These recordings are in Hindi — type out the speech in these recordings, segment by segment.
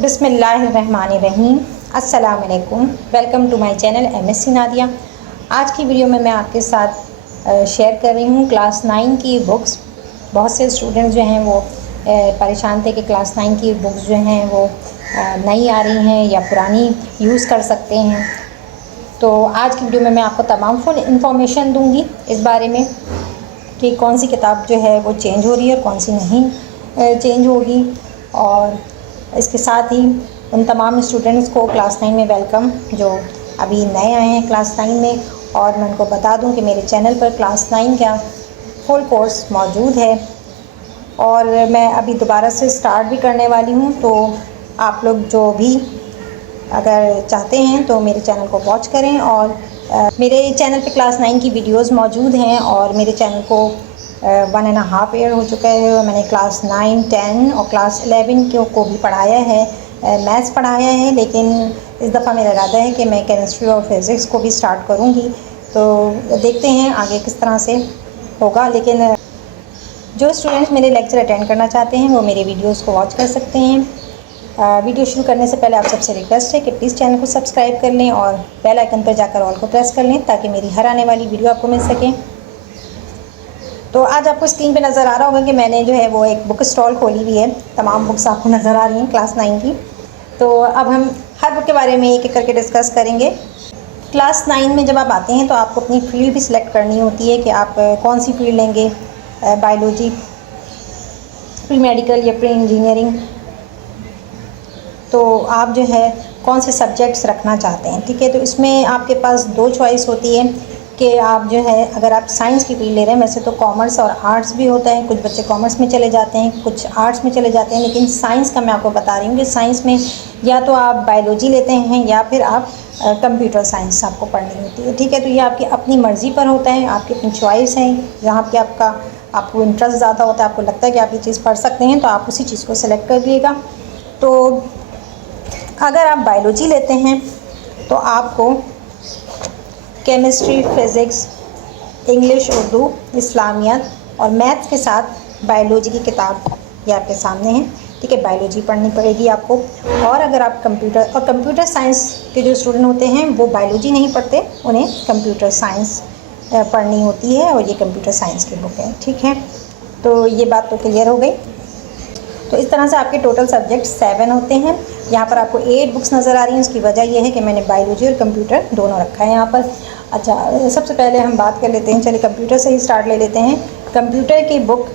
बिस्मिल्लाहिर्रहमानिर्रहीम। अस्सलाम वालेकुम। Welcome to my channel MSc Nadia. आज की वीडियो में मैं आपके साथ शेयर कर रही हूँ क्लास 9 की बुक्स। बहुत से स्टूडेंट्स जो हैं वो परेशान थे कि क्लास 9 की बुक्स जो हैं वो नई आ रही हैं या पुरानी यूज़ कर सकते हैं। तो आज की वीडियो में मैं आपको तमाम फुल इंफॉर्मेशन दूँगी इस बारे में कि कौन सी किताब जो है वो चेंज हो रही है और कौन सी नहीं चेंज होगी। और इसके साथ ही उन तमाम स्टूडेंट्स को क्लास 9 में वेलकम जो अभी नए आए हैं क्लास 9 में। और मैं उनको बता दूं कि मेरे चैनल पर क्लास 9 का फुल कोर्स मौजूद है और मैं अभी दोबारा से स्टार्ट भी करने वाली हूं। तो आप लोग जो भी अगर चाहते हैं तो मेरे चैनल को वॉच करें। और मेरे चैनल पे क्लास 9 की वीडियोस मौजूद हैं और मेरे चैनल को 1.5 ईयर हो चुका है। मैंने क्लास 9, 10 और क्लास 11 को भी पढ़ाया है, मैथ्स पढ़ाया है। लेकिन इस दफ़ा मेरा इरादा है कि मैं केमिस्ट्री और फिज़िक्स को भी स्टार्ट करूँगी। तो देखते हैं आगे किस तरह से होगा। लेकिन जो स्टूडेंट्स मेरे लेक्चर अटेंड करना चाहते हैं वो मेरे वीडियोस को वॉच कर सकते हैं। वीडियो शुरू करने से पहले आप सबसे रिक्वेस्ट है कि प्लीज़ चैनल को सब्सक्राइब कर लें और बेल आइकन पर जाकर ऑल को प्रेस कर लें ताकि मेरी हर आने वाली वीडियो आपको मिल सके। तो आज आपको स्क्रीन पे नज़र आ रहा होगा कि मैंने जो है वो एक बुक स्टॉल खोली हुई है। तमाम बुक्स आपको नज़र आ रही हैं क्लास 9 की। तो अब हम हर बुक के बारे में एक एक करके डिस्कस करेंगे। क्लास 9 में जब आप आते हैं तो आपको अपनी फ़ील्ड भी सिलेक्ट करनी होती है कि आप कौन सी फील्ड लेंगे, बायोलॉजी, प्री मेडिकल या प्री इंजीनियरिंग। तो आप जो है कौन से सब्जेक्ट्स रखना चाहते हैं, ठीक है। तो इसमें आपके पास 2 चॉइस होती है कि आप जो है अगर आप साइंस की फील्ड ले रहे हैं, वैसे तो कॉमर्स और आर्ट्स भी होता है, कुछ बच्चे कॉमर्स में चले जाते हैं, कुछ आर्ट्स में चले जाते हैं। लेकिन साइंस का मैं आपको बता रही हूँ कि साइंस में या तो आप बायोलॉजी लेते हैं या फिर आप कंप्यूटर साइंस आपको पढ़नी होती है, ठीक है। तो ये आपकी अपनी मर्ज़ी पर होता है, आपकी अपनी चॉइस है। जहाँ पे आपको इंटरेस्ट ज़्यादा होता है, आपको लगता है कि आप ये चीज़ पढ़ सकते हैं तो आप उसी चीज़ को सिलेक्ट कर लीजिएगा। तो अगर आप बायोलॉजी लेते हैं तो आपको केमिस्ट्री, फिज़िक्स, इंग्लिश, उर्दू, इस्लामियत और मैथ्स के साथ बायोलॉजी की किताब ये आपके सामने है, ठीक है। बायोलॉजी पढ़नी पड़ेगी आपको। और अगर आप कंप्यूटर साइंस के जो स्टूडेंट होते हैं वो बायोलॉजी नहीं पढ़ते, उन्हें कंप्यूटर साइंस पढ़नी होती है और ये कंप्यूटर साइंस की बुक है, ठीक है। तो ये बात तो क्लियर हो गई। तो इस तरह से आपके टोटल सब्जेक्ट 7 होते हैं। यहाँ पर आपको 8 बुक्स नज़र आ रही हैं। उसकी वजह यह है कि मैंने बायोलॉजी और कंप्यूटर दोनों रखा है यहाँ पर। अच्छा, सबसे पहले हम बात कर लेते हैं, चलिए कंप्यूटर से ही स्टार्ट ले लेते हैं। कंप्यूटर की बुक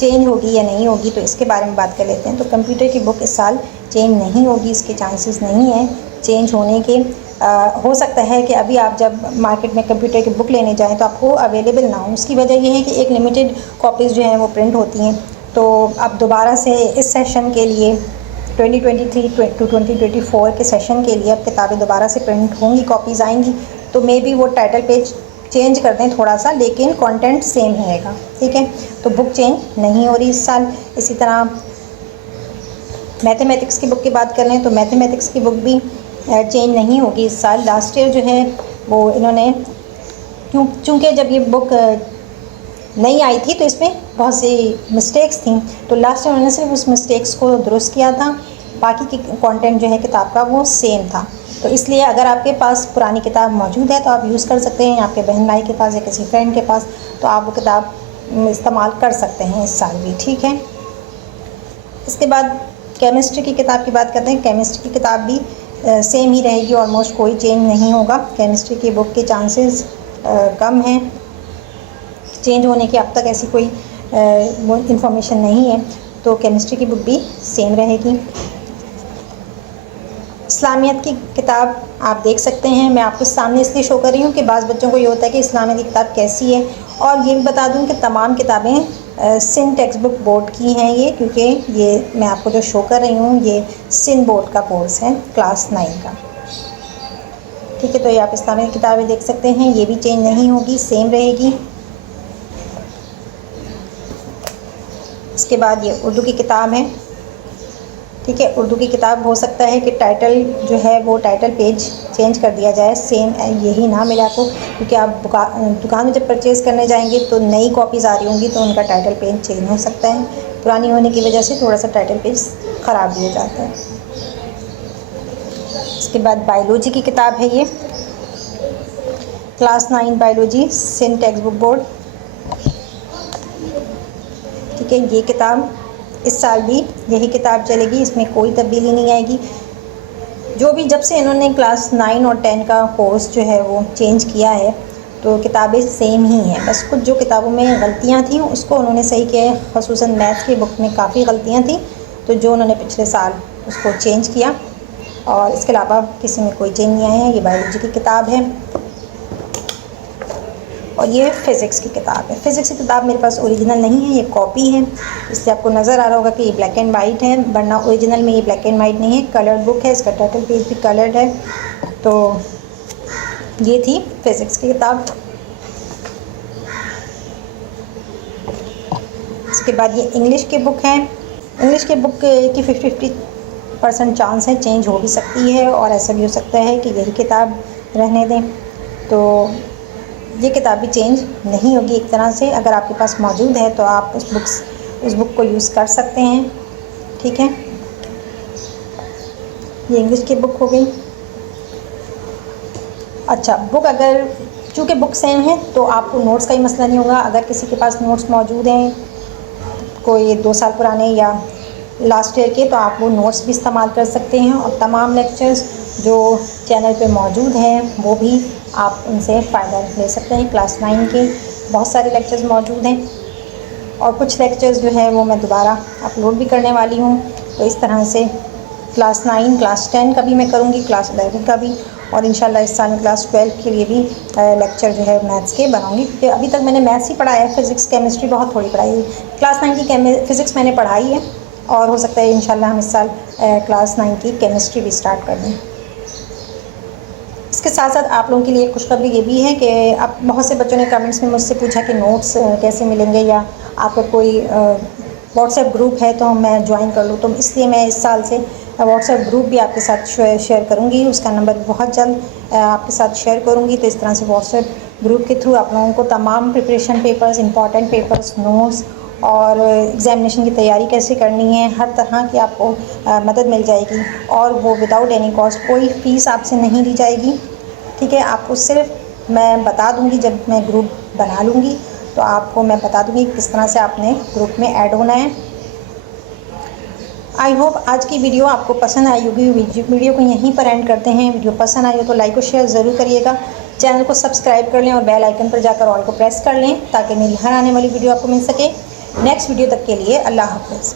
चेंज होगी या नहीं होगी तो इसके बारे में बात कर लेते हैं। तो कंप्यूटर की बुक इस साल चेंज नहीं होगी, इसके चांसेस नहीं हैं चेंज होने के। हो सकता है कि अभी आप जब मार्केट में कंप्यूटर की बुक लेने जाएँ तो आपको अवेलेबल ना हो। उसकी वजह यह है कि एक लिमिटेड कॉपीज़ जो हैं वो प्रिंट होती हैं। तो अब दोबारा से इस सेशन के लिए 2023 टू 2024 के सेशन के लिए अब किताबें दोबारा से प्रिंट होंगी, कॉपीज़ आएंगी। तो मे बी वो टाइटल पेज चेंज कर दें थोड़ा सा, लेकिन कंटेंट सेम रहेगा, ठीक है। तो बुक चेंज नहीं हो रही इस साल। इसी तरह मैथमेटिक्स की बुक की बात कर लें तो मैथमेटिक्स की बुक भी चेंज नहीं होगी इस साल। लास्ट ईयर जो है वो इन्होंने चूँकि जब ये बुक नहीं आई थी तो इसमें बहुत सी मिस्टेक्स थी, तो लास्ट ईयर उन्होंने सिर्फ उस मिस्टेक्स को दुरुस्त किया था। बाकी की कंटेंट जो है किताब का वो सेम था। तो इसलिए अगर आपके पास पुरानी किताब मौजूद है तो आप यूज़ कर सकते हैं, आपके बहन भाई के पास या किसी फ्रेंड के पास, तो आप वो किताब इस्तेमाल कर सकते हैं इस साल भी, ठीक है। इसके बाद केमिस्ट्री की किताब की बात करते हैं। केमिस्ट्री की किताब भी सेम ही रहेगी, ऑलमोस्ट कोई चेंज नहीं होगा। केमिस्ट्री की बुक के चांसेस कम हैं चेंज होने की। अब तक ऐसी कोई इंफॉर्मेशन नहीं है, तो केमिस्ट्री की बुक भी सेम रहेगी। इस्लामियत की किताब आप देख सकते हैं, मैं आपको सामने इसलिए शो कर रही हूँ कि बाज़ बच्चों को ये होता है कि इस्लामियत की किताब कैसी है। और ये भी बता दूँ कि तमाम किताबें सिंध टेक्स्ट बुक बोर्ड की हैं ये, क्योंकि ये मैं आपको जो शो कर रही हूँ ये सिंध बोर्ड का कोर्स है क्लास 9 का, ठीक है। तो ये आप इस्लामियत की किताबें देख सकते हैं, ये भी चेंज नहीं होगी, सेम रहेगी। इसके बाद ये उर्दू की किताब है, ठीक है। उर्दू की किताब हो सकता है कि टाइटल जो है वो टाइटल पेज चेंज कर दिया जाए, सेम यही ना मिले आपको, क्योंकि आप दुकान में जब परचेज़ करने जाएंगे तो नई कॉपीज़ आ रही होंगी तो उनका टाइटल पेज चेंज हो सकता है, पुरानी होने की वजह से थोड़ा सा टाइटल पेज ख़राब भी हो जाता है। इसके बाद बायोलॉजी की किताब है ये, class 9 biology Sindh text book board. ठीक है, ये किताब इस साल भी यही किताब चलेगी, इसमें कोई तब्दीली नहीं आएगी। जो भी जब से इन्होंने क्लास 9 और 10 का कोर्स जो है वो चेंज किया है, तो किताबें सेम ही हैं, बस कुछ जो किताबों में गलतियां थी उसको उन्होंने सही किया है। ख़ुसूसन मैथ्स की बुक में काफ़ी गलतियां थी, तो जो उन्होंने पिछले साल उसको चेंज किया, और इसके अलावा किसी में कोई चेंज नहीं आया है। ये बायोलॉजी की किताब है और ये फ़िज़िक्स की किताब है। फ़िज़िक्स की किताब मेरे पास ओरिजिनल नहीं है, ये कॉपी है, इसलिए आपको नज़र आ रहा होगा कि ये ब्लैक एंड वाइट है, वरना ओरिजिनल में ये ब्लैक एंड वाइट नहीं है, कलर्ड बुक है। इसका टाइटल पेज भी कलर्ड है। तो ये थी फ़िज़िक्स की किताब। इसके बाद ये इंग्लिश की बुक है। इंग्लिश की बुक की 50% चांस है चेंज हो भी सकती है, और ऐसा भी हो सकता है कि यही किताब रहने दें, तो ये किताब भी चेंज नहीं होगी एक तरह से। अगर आपके पास मौजूद है तो आप उस बुक को यूज़ कर सकते हैं। ठीक है, ये इंग्लिश की बुक हो गई। अच्छा, बुक अगर चूँकि बुक सेम है तो आपको नोट्स का ही मसला नहीं होगा। अगर किसी के पास नोट्स मौजूद हैं कोई 2 साल पुराने या लास्ट ईयर के, तो आप वो नोट्स भी इस्तेमाल कर सकते हैं, और तमाम लेक्चर्स जो चैनल पे मौजूद हैं वो भी आप उनसे फ़ायदा ले सकते हैं। क्लास 9 के बहुत सारे लेक्चर्स मौजूद हैं, और कुछ लेक्चर्स जो है वो मैं दोबारा अपलोड भी करने वाली हूँ। तो इस तरह से क्लास 9, क्लास 10 का भी मैं करूँगी, क्लास 11 का भी, और इंशाल्लाह इस साल क्लास 12 के लिए भी लेक्चर जो है मैथ्स के बनाऊँगी, क्योंकि अभी तक मैंने मैथ्स ही पढ़ाया है, फ़िज़िक्स केमिस्ट्री बहुत थोड़ी पढ़ाई है। क्लास 9 की फ़िज़िक्स मैंने पढ़ाई है, और हो सकता है इंशाल्लाह हम इस साल क्लास 9 की केमिस्ट्री भी स्टार्ट कर दें। इसके साथ साथ आप लोगों के लिए खुशखबरी ये भी है कि अब बहुत से बच्चों ने कमेंट्स में मुझसे पूछा कि नोट्स कैसे मिलेंगे, या आपका कोई व्हाट्सएप ग्रुप है तो मैं ज्वाइन कर लूँ। तो इसलिए मैं इस साल से व्हाट्सएप ग्रुप भी आपके साथ शेयर करूँगी, उसका नंबर बहुत जल्द आपके साथ शेयर करूँगी। तो इस तरह से व्हाट्सएप ग्रुप के थ्रू आप लोगों को तमाम preparation papers, important papers, notes और एग्ज़ामिनेशन की तैयारी कैसे करनी है, हर तरह की आपको मदद मिल जाएगी, और वो विदाउट एनी कॉस्ट, कोई फ़ीस आपसे नहीं ली जाएगी। ठीक है, आपको सिर्फ मैं बता दूंगी, जब मैं ग्रुप बना लूँगी तो आपको मैं बता दूंगी किस तरह से आपने ग्रुप में ऐड होना है। आई होप आज की वीडियो आपको पसंद आई होगी। वीडियो को यहीं पर एंड करते हैं। वीडियो पसंद आई हो तो लाइक और शेयर ज़रूर करिएगा। चैनल को सब्सक्राइब कर लें और बेल आइकन पर जाकर ऑल को प्रेस कर लें, ताकि मेरी हर आने वाली वीडियो आपको मिल सके। नेक्स्ट वीडियो तक के लिए अल्लाह हाफ़िज़।